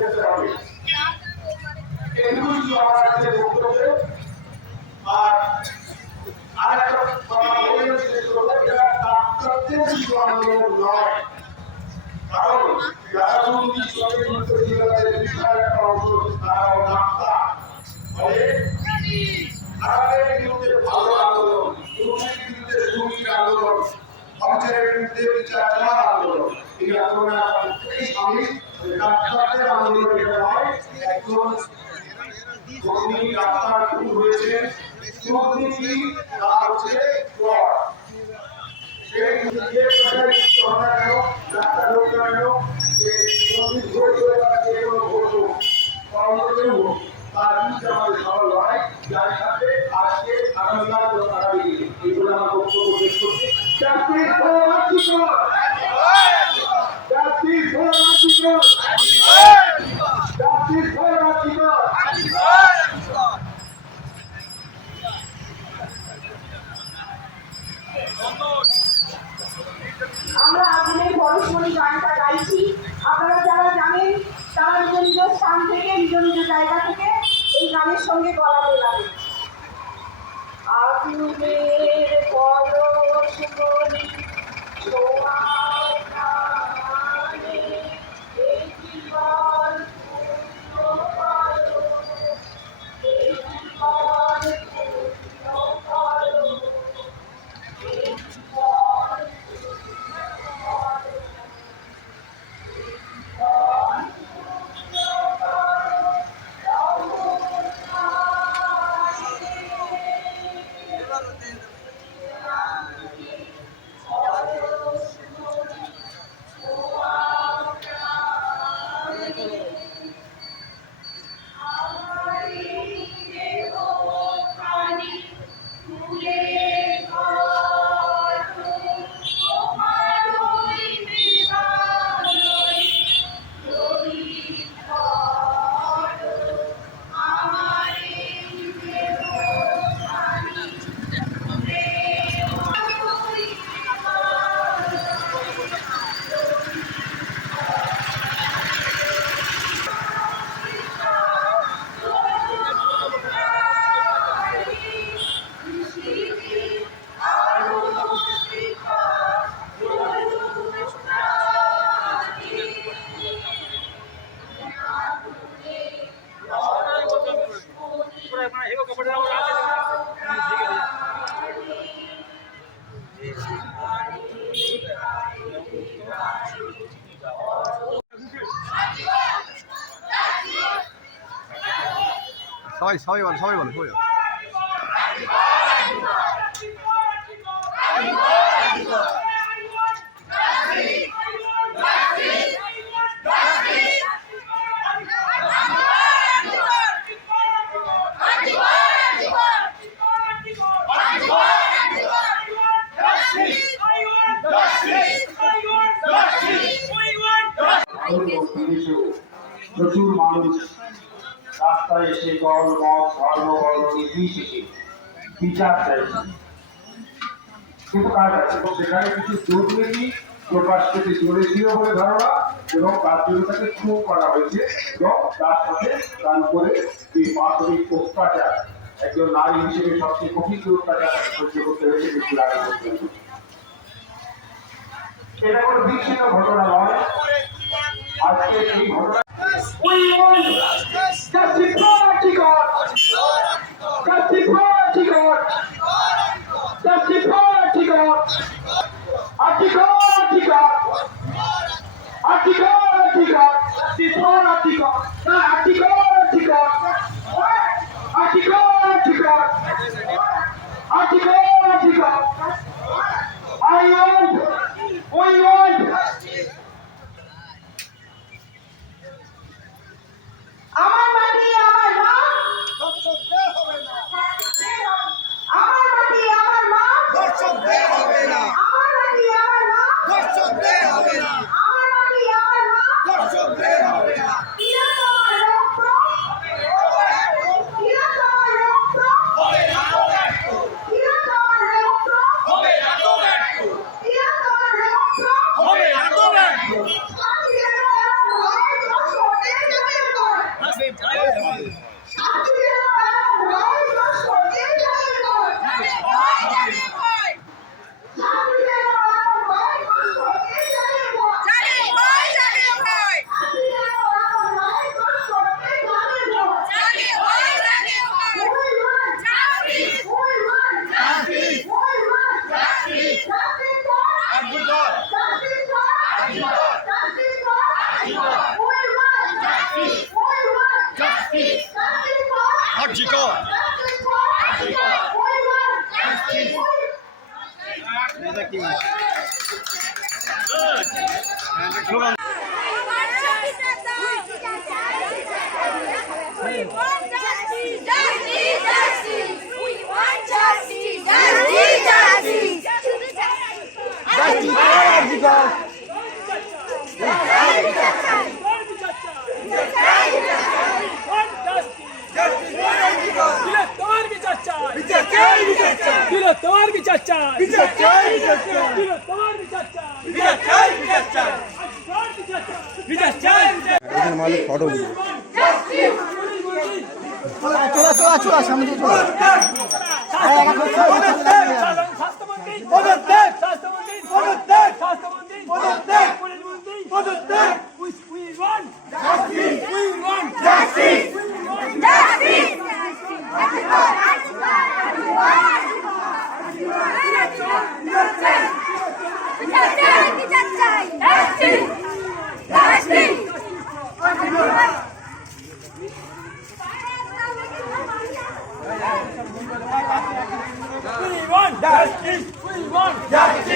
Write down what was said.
যেতে হবে। এইগুলি আমার কাছে বক্তব্য। আর আরেকটা কথা বলে শেষ করবো, এটা ডাক্তারদের কিছু আন্দোলন নয়। কারণ যারা দুর্নীতির সঙ্গে যুক্ত ছিল তাদের বিশাল একটা অংশ তারাও ডাক্তার। ফলে তাদের বিরুদ্ধে ভালো আন্দোলন, দুর্নীতির বিরুদ্ধে দুর্নীতির আন্দোলন, অবিচারের বিরুদ্ধে বিচার চাওয়ার আন্দোলন, এই আন্দোলনে আমরা প্রত্যেকেই সামিল। ডাক্তারদের আন্দোলন এটা নয়, একজন কর্মী ডাক্তার খুন হয়েছে, দুর্নীতি তার হচ্ছে পর সেই যে কথাই কথা কেন ডাক্তার লোক কেন যে সঙ্গীত ভোট করে তারা যে কোনো ভোট হোক কর্মকেও হোক তার বিরুদ্ধে আমাদের সফল হয়, যার সাথে আজকে আগামীকাল আগামী দিনে এইগুলো আমার বক্তব্য শেষ করছি। জাতির আমরা আগুনের পরশমণি গানটা গাইছি। আপনারা যারা জানেন তারা নিজ নিজ স্থান থেকে নিজ নিজ জায়গা থেকে এই গানের সঙ্গে গলা মেলাবে। আগুনের পরশমণি ছোঁয়ার প্রাণে এই জীবন পূর্ণ করো, এই জীবন পূর্ণ করো, এই জীবন সবাই বলো সবাই বলো। প্রচুর মানুষ রাস্তায় এসে দল মত ধর্ম বর্ণ নির্বিশেষে বিচার চাইছে, কিন্তু কাজ আছে এবং সেখানে কিছু দুর্নীতি প্রকাশ পেতে চলেছিল বলে ধারণা এবং তার জন্য তাকে খুন করা হয়েছে এবং তার সাথে তার উপরে যে মানবিক অত্যাচার, একজন নারী হিসেবে সবচেয়ে কঠিন অত্যাচার তাকে সহ্য করতে হয়েছে মৃত্যুর আগে পর্যন্ত। এটা কোনো বিচ্ছিন্ন ঘটনা নয়। আজকে এই ঘটনা We want justice for Antigone! Justice for Antigone! Justice for Antigone! Antigone! Antigone! Antigone! Antigone! Justice for Antigone! Antigone! Antigone! Antigone! Antigone! Antigone! Antigone! I want! We want! আমার মাটি আমার মা, আমার মাটি আমার মা, আমার মাটি আমার মা, আমার মাটি আমার মা, তিলোত্তমার রক্ত, তিলোত্তমার রক্ত, তিলোত্তমার স্লোগান তোমার বিচার চাই মালিক ফটো চলা সামনে We want justice! We want justice!